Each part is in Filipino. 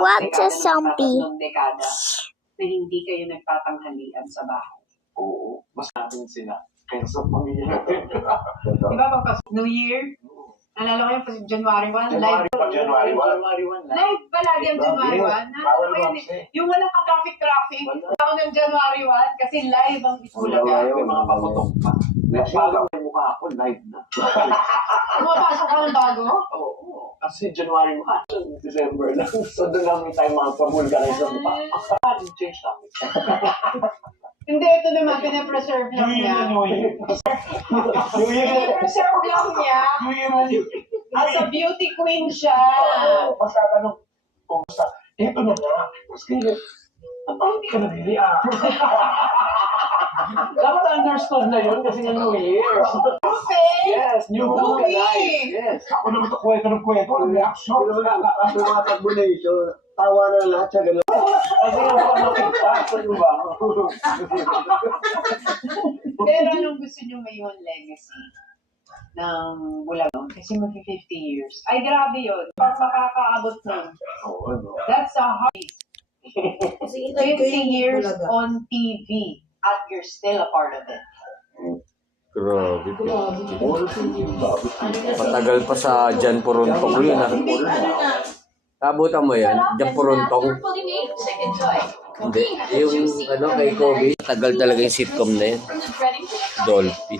watch a zombie. Dekada na hindi kayo nagtatanghalian sa bahay. Oo, mas natin sila. Kaya sa pamilya natin. Diba pagpasok New Year? Nalala ko yung January 1, live. January 1. Live palagi ang January 1. Nalala ko yun eh. Yung walang ka-traffic. Ako ng January 1 kasi live ang Isbulaga. May mga paputok pa. Nagpagaw yung mukha ako, live na. Pumapasok ka ng bago? Oo. Kasi January 1, December lang. So doon lang may tayo mga pabulgarize sa mukha. Change topic. Hindi, ito naman, pinapreserve lang niya. Pinapreserve lang niya. As a beauty queen siya. Basta tanong, kumusta? Ito na nga. Maski, hindi ka nabili Dapat understood na yun kasi nga New Year. Okay. Yes, New Okay. Yes. Ako naman ito kwento ng reaction. Tumatakbo na ito. Tawa na lahat siya gano'n. Kasi nga baka makita. Saan ba? Pero anong gusto niyo maiwan legacy ng Bulaga? Kasi mag-50 years. Ay, grabe yun. Pag makakaabot nun. That's a hard 50 years on TV at you're still a part of it. Grabe. Matagal pa sa Jan Puruntong yun Kabutan mo yan? Jan Puruntong? Hindi. Yung kay Kobe. Tagal talaga yung sitcom na yun. Dolphy.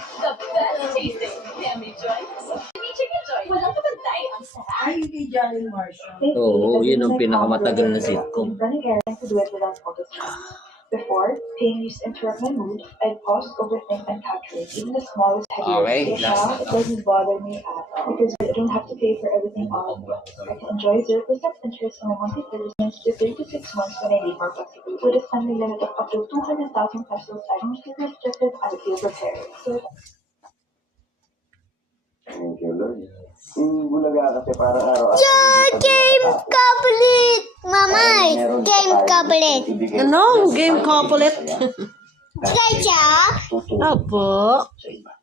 Ay, kay Jolly Marshall. Oo, yun ang pinakamatagal na sitcom. Before, pain used to interrupt my mood, I'd pause, overthink, and calculate even the smallest Okay, headache. Now, it doesn't bother me at all because I don't have to pay for everything all at once. I can enjoy 0% interest on my monthly payments to 3 to 6 months when I need more flexibility. With a spending limit of up to 200,000 pesos, I don't feel restricted, I feel prepared. So, Thank you, Lord. Yung Bulaga kasi para araw-araw. Game complete! Mamay, game complete. Ano? Game complete? Kaya? Opo. Sa iba.